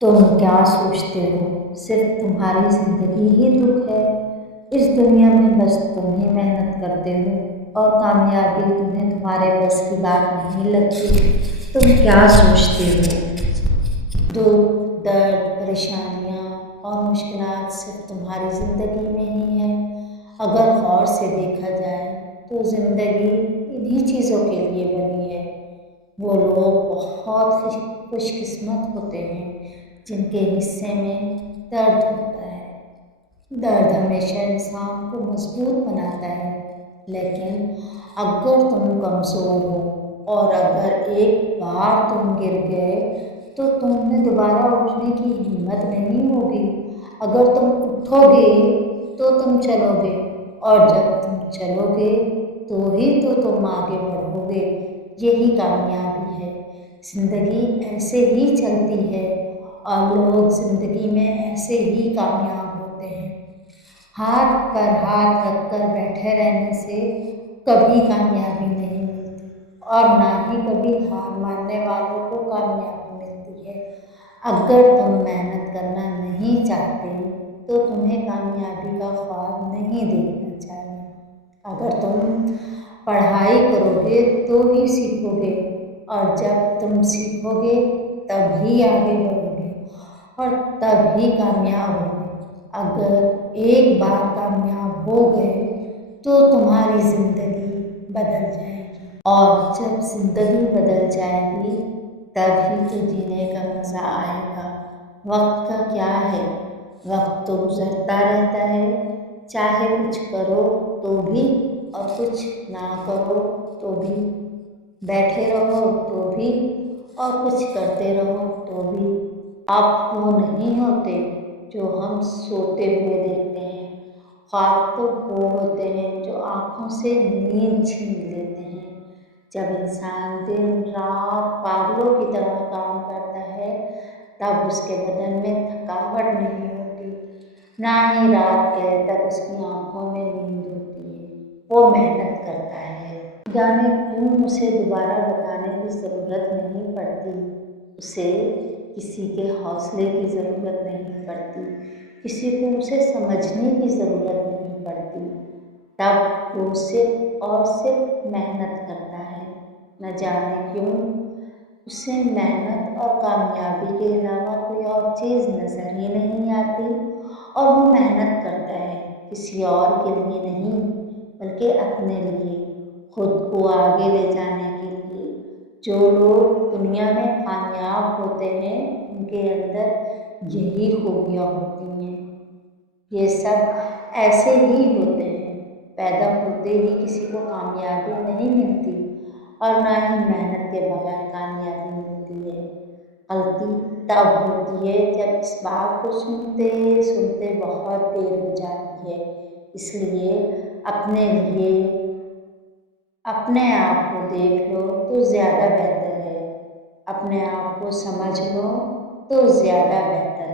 तुम क्या सोचते हो सिर्फ तुम्हारी जिंदगी ही दुख है। इस दुनिया में बस तुम ही मेहनत करते हो और कामयाबी तुम्हें तुम्हारे बस की बात नहीं लगती। तुम क्या सोचते हो दुख दर्द परेशानियाँ और मुश्किलात सिर्फ तुम्हारी ज़िंदगी में ही है। अगर गौर से देखा जाए तो ज़िंदगी इन्हीं चीज़ों के लिए बनी है। वो लोग बहुत खुशकिस्मत होते हैं जिनके हिस्से में दर्द होता है। दर्द हमेशा इंसान को मजबूत बनाता है, लेकिन अगर तुम कमज़ोर हो और अगर एक बार तुम गिर गए तो तुम में दोबारा उठने की हिम्मत नहीं होगी। अगर तुम उठोगे तो तुम चलोगे, और जब तुम चलोगे तो ही तो तुम आगे बढ़ोगे। यही कामयाबी है। जिंदगी ऐसे ही चलती है और लोग जिंदगी में ऐसे ही कामयाब होते हैं। हाथ पर हाथ रखकर बैठे रहने से कभी कामयाबी नहीं मिलती, और ना ही कभी हार मानने वालों को कामयाबी मिलती है। अगर तुम मेहनत करना नहीं चाहते तो तुम्हें कामयाबी का ख्वाब नहीं देखना चाहिए। अगर तुम पढ़ाई करोगे तो ही सीखोगे, और जब तुम सीखोगे तभी आगे बढ़ोगे और तभी कामयाब होगे। अगर एक बार कामयाब हो गए तो तुम्हारी ज़िंदगी बदल जाएगी, और जब ज़िंदगी बदल जाएगी तभी तो जीने का मज़ा आएगा। वक्त का क्या है, वक्त तो गुजरता रहता है। चाहे कुछ करो तो भी और कुछ ना करो तो भी, बैठे रहो तो भी और कुछ करते रहो तो भी। आप वो नहीं होते जो हम सोते हुए देखते हैं। ख्वाब तो वो होते हैं जो आँखों से नींद छीन लेते हैं। जब इंसान दिन रात पागलों की तरह काम करता है तब उसके बदन में थकावट नहीं होती, ना ही रात गए तक उसकी आँखों में नींद होती है। वो मेहनत करता है, जाने क्यों उसे दोबारा बताने की ज़रूरत नहीं पड़ती। उसे किसी के हौसले की ज़रूरत नहीं पड़ती, किसी को उसे समझने की ज़रूरत नहीं पड़ती। तब वो सिर्फ और सिर्फ मेहनत करता है। न जाने क्यों उसे मेहनत और कामयाबी के अलावा कोई और चीज़ नज़र ही नहीं आती, और वो मेहनत करता है किसी और के लिए नहीं, बल्कि अपने लिए, खुद को आगे ले जाने के लिए। जो लोग दुनिया में कामयाब होते हैं उनके अंदर यही खूबियाँ होती हैं। ये सब ऐसे ही होते हैं। पैदा होते ही किसी को कामयाबी नहीं मिलती, और ना ही मेहनत के बगैर कामयाबी मिलती है। गलती तब होती है जब इस बात को सुनते सुनते बहुत देर हो जाती है। इसलिए अपने लिए अपने आप को देख लो तो ज़्यादा बेहतर है। अपने आप को समझ लो तो ज़्यादा बेहतर है।